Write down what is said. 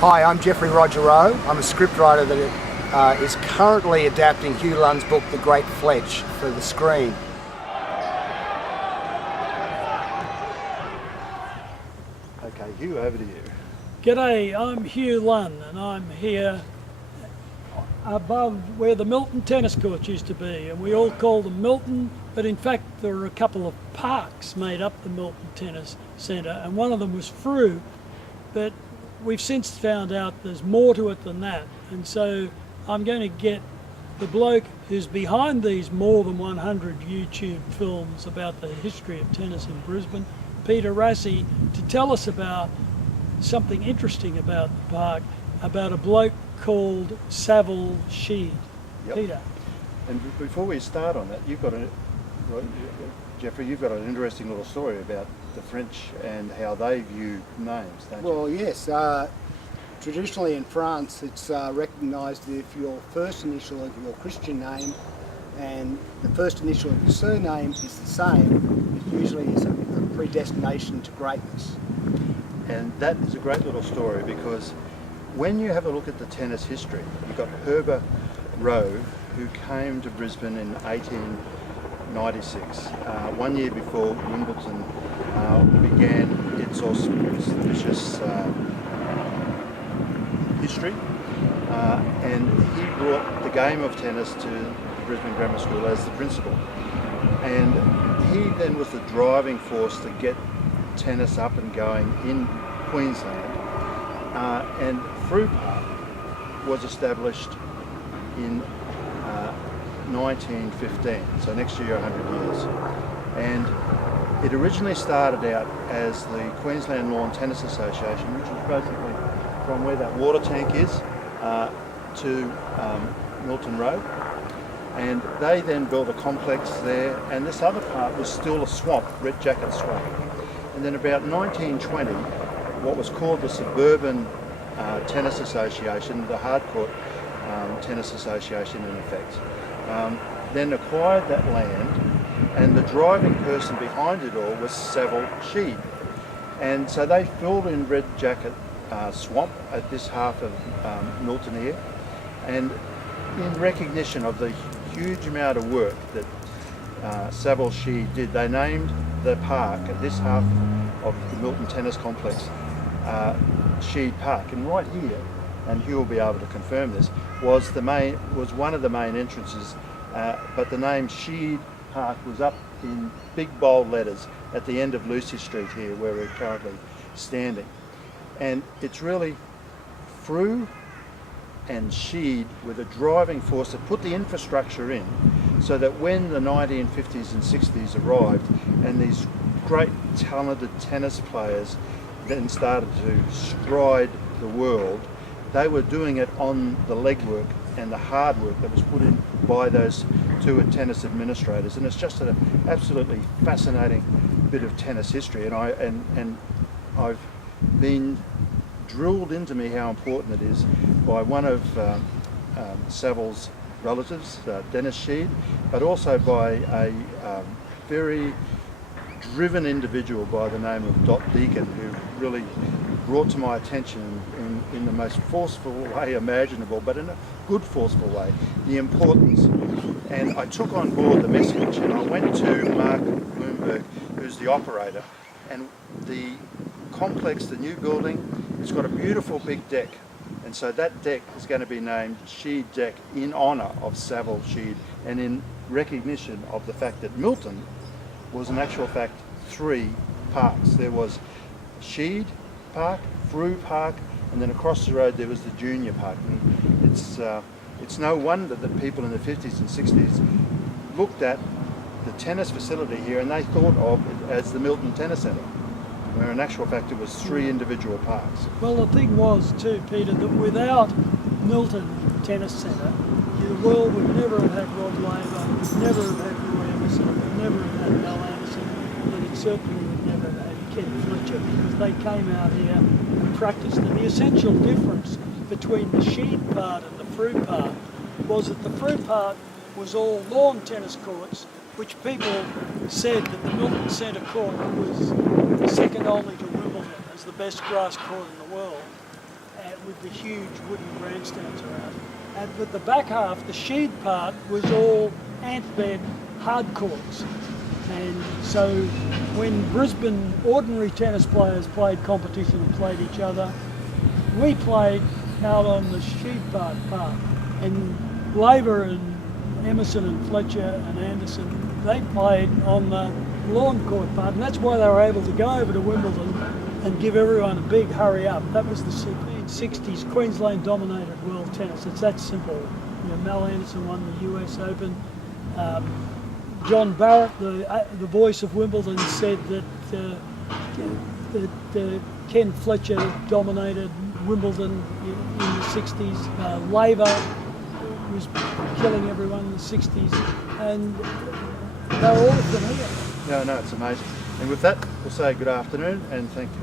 Hi, I'm Jeffrey Roger Rowe. I'm a scriptwriter that is currently adapting Hugh Lunn's book The Great Fletch for the screen. Okay, Hugh, over to you. G'day, I'm Hugh Lunn and I'm here above where the Milton tennis courts used to be, and we all call them Milton, but in fact there are a couple of parks made up the Milton Tennis Centre, and one of them was Frew, but we've since found out there's more to it than that, and so I'm going to get the bloke who's behind these more than 100 YouTube films about the history of tennis in Brisbane, Peter Rassi, to tell us about something interesting about the park, about a bloke called Saville Sheard. Yep. Peter. And before we start on that, Jeffrey, you've got an interesting little story about the French and how they view names, don't you? Well, yes. Traditionally in France, it's recognised if your first initial of your Christian name and the first initial of your surname is the same, it usually is a predestination to greatness. And that is a great little story, because when you have a look at the tennis history, you've got Herbert Rowe, who came to Brisbane in 1896, 1 year before Wimbledon began its auspicious history, and he brought the game of tennis to the Brisbane Grammar School as the principal, and he then was the driving force to get tennis up and going in Queensland, and Frew Park was established in 1915, so next year 100 years, and it originally started out as the Queensland Lawn Tennis Association, which was basically from where that water tank is to Milton Road, and they then built a complex there, and this other part was still a swamp, Red Jacket Swamp. And then about 1920, what was called the Suburban Tennis Association, the Hardcourt Tennis Association in effect, then acquired that land, and the driving person behind it all was Saville Sheard. And so they filled in Red Jacket Swamp at this half of Milton here, and in recognition of the huge amount of work that Saville Sheard did, they named the park at this half of the Milton Tennis Complex Sheard Park. And right here, and Hugh will be able to confirm this, was one of the main entrances, but the name Sheard Park was up in big bold letters at the end of Lucy Street here, where we're currently standing. And it's really Frew and Sheard were the driving force that put the infrastructure in, so that when the 1950s and 60s arrived and these great talented tennis players then started to stride the world, they were doing it on the legwork and the hard work that was put in by those two tennis administrators. And it's just an absolutely fascinating bit of tennis history, and I've been drilled into me how important it is by one of Saville's relatives, Dennis Sheard, but also by a very driven individual by the name of Dot Deacon, who really brought to my attention in the most forceful way imaginable, but in a good forceful way, the importance. And I took on board the message, and I went to Mark Bloomberg, who's the operator, and the complex, the new building, it's got a beautiful big deck, and so that deck is going to be named Sheard Deck in honour of Saville Sheard, and in recognition of the fact that Milton was in actual fact 3 parks. There was Sheard Park, Frew Park, and then across the road there was the Junior Park. And it's no wonder that people in the 50s and 60s looked at the tennis facility here and they thought of it as the Milton Tennis Centre, where in actual fact it was 3 individual parks. Well, the thing was too, Peter, that without Milton Tennis Centre, the world would never have had Rod Laver, would never have had Roy Emerson, would never have had Mel Anderson, and it certainly would never have had Ken Fletcher, because they came out here and practiced. And the essential difference between the Sheard part and the Frew part was that the Frew part was all lawn tennis courts, which people said that the Milton Centre Court was second only to Wimbledon as the best grass court in the world. with the huge wooden grandstands around. And with the back half, the Sheard part, was all ant-bed hardcourts. And so when Brisbane ordinary tennis players played competition and played each other, we played out on the Sheard Park. And Labour and Emerson and Fletcher and Anderson, they played on the lawn court part, and that's why they were able to go over to Wimbledon and give everyone a big hurry up. That was the 60s. Queensland dominated world tennis. It's that simple. You know, Mel Anderson won the US Open. John Barrett, the voice of Wimbledon, said that Ken Fletcher dominated Wimbledon in the 60s. Labour was killing everyone in the 60s, and they were all familiar. No, it's amazing. And with that, we'll say good afternoon and thank you.